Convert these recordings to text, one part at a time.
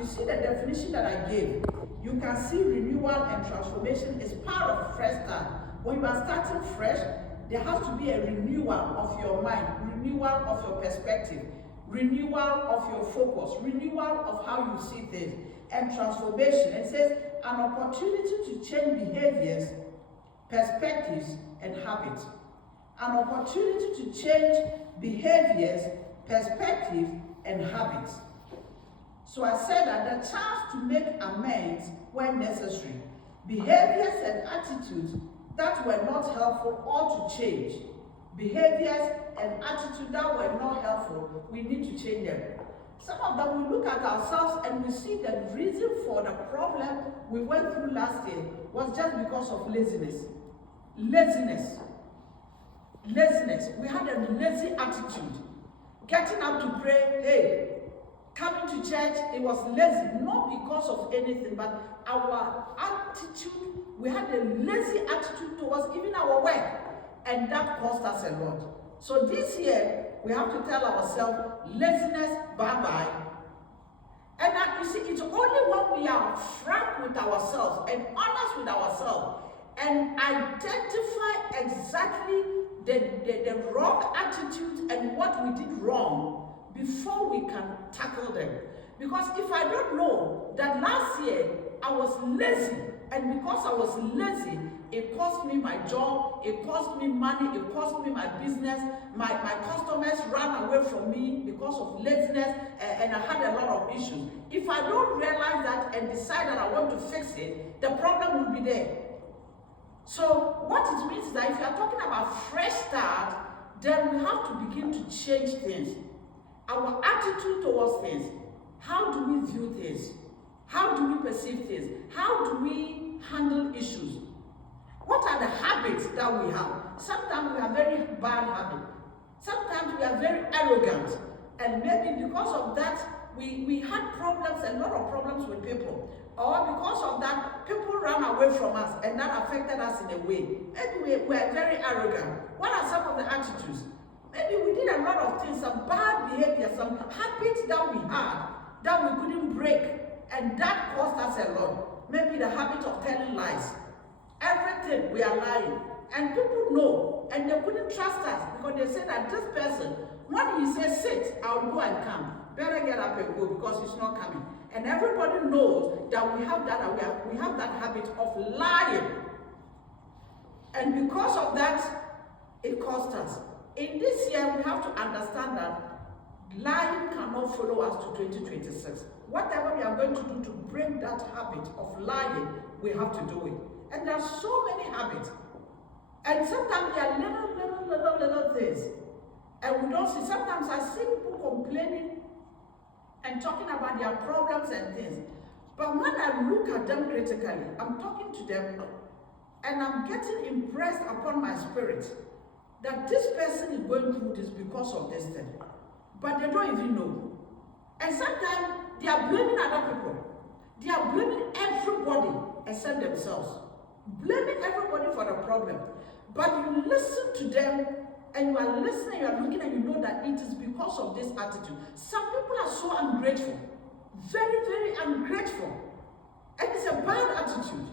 you see the definition that I gave. You can see renewal and transformation is part of fresh start. When you are starting fresh, there has to be a renewal of your mind, renewal of your perspective, renewal of your focus, renewal of how you see things, and transformation. It says an opportunity to change behaviors, perspectives, and habits. An opportunity to change behaviors, perspectives, and habits. So I said that the chance to make amends when necessary, behaviors and attitudes that were not helpful or to change. Behaviors and attitudes that were not helpful, we need to change them. Some of them, we look at ourselves and we see the reason for the problem we went through last year was just because of laziness. Laziness. We had a lazy attitude. Getting up to pray, hey, coming to church, it was lazy, not because of anything, but our attitude, we had a lazy attitude towards even our work, and that cost us a lot. So this year, we have to tell ourselves, laziness, bye-bye. And you see, it's only when we are frank with ourselves and honest with ourselves and identify exactly the wrong attitudes and what we did wrong before we can tackle them. Because if I don't know that last year I was lazy, and because I was lazy, it cost me my job, it cost me money, it cost me my business, my customers ran away from me because of laziness, and I had a lot of issues. If I don't realize that and decide that I want to fix it, the problem will be there. So what it means is that if you are talking about fresh start, then we have to begin to change things. Our attitude towards things. How do we view things? How do we perceive things? How do we handle issues? What are the habits that we have? Sometimes we have very bad habits. Sometimes we are very arrogant. And maybe because of that, we had problems, a lot of problems with people. Or because of that, people ran away from us and that affected us in a way. Maybe we are very arrogant. What are some of the attitudes? Maybe we did a lot of things, some bad behavior, some habits that we had that we couldn't break, and that cost us a lot. Maybe the habit of telling lies. Everything we are lying, and people know, and they couldn't trust us because they said that this person, when he says sit, I'll go and come. Better get up and go because he's not coming. And everybody knows that we have that, we have that habit of lying. And because of that, it cost us. In this year, we have to understand that lying cannot follow us to 2026. Whatever we are going to do to break that habit of lying, we have to do it. And there are so many habits. And sometimes they are little things. And we don't see, sometimes I see people complaining and talking about their problems and things. But when I look at them critically, I'm talking to them and I'm getting impressed upon my spirit that this person is going through this because of this thing. But they don't even know. And sometimes they are blaming other people. They are blaming everybody except themselves. Blaming everybody for the problem. But you listen to them and you are listening, you are looking, and you know that it is because of this attitude. Some people are so ungrateful. Very, very ungrateful. And it's a bad attitude.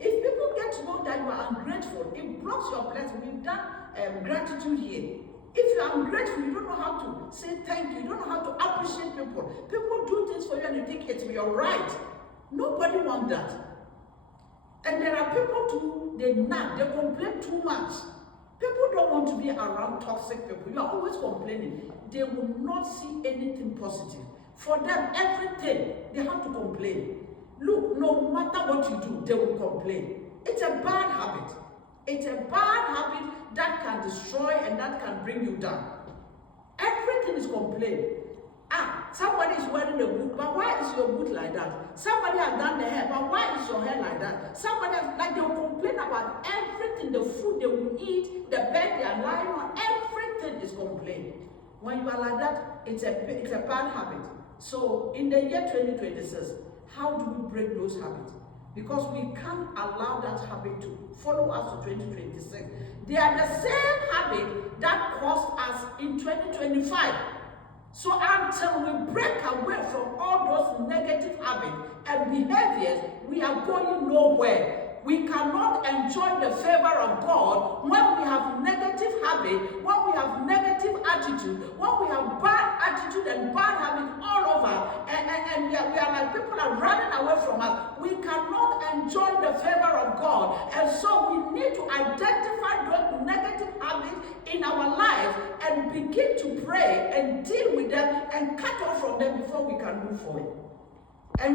If people get to know that you are ungrateful, it blocks your blessing. We've done gratitude here. If you are ungrateful, you don't know how to say thank you. You don't know how to appreciate people. People do things for you and you think it's your right. Nobody wants that. And there are people too, they complain too much. People don't want to be around toxic people. You are always complaining. They will not see anything positive. For them, everything, they have to complain. Look, no matter what you do, they will complain. It's a bad habit. It's a bad habit that can destroy and that can bring you down. Everything is complaint. Somebody is wearing a boot, but why is your boot like that? Somebody has done the hair, but why is your hair like that? Somebody has, like, they will complain about everything, the food they will eat, the bed they are lying on, everything is complaint. When you are like that, it's a bad habit. So in the year 2026, how do we break those habits? Because we can't allow that habit to follow us to 2026. They are the same habit that cost us in 2025. So until we break away from all those negative habits, habits and behaviors, we are going nowhere. We cannot enjoy the favor of God when we have negative habit, when we have negative attitude, when we have bad attitude and bad habit all over, and we are like people are running away from us. We cannot enjoy the favor of God. And so we need to identify those negative habits in our lives and begin to pray and deal with them and cut off from them before we can move forward.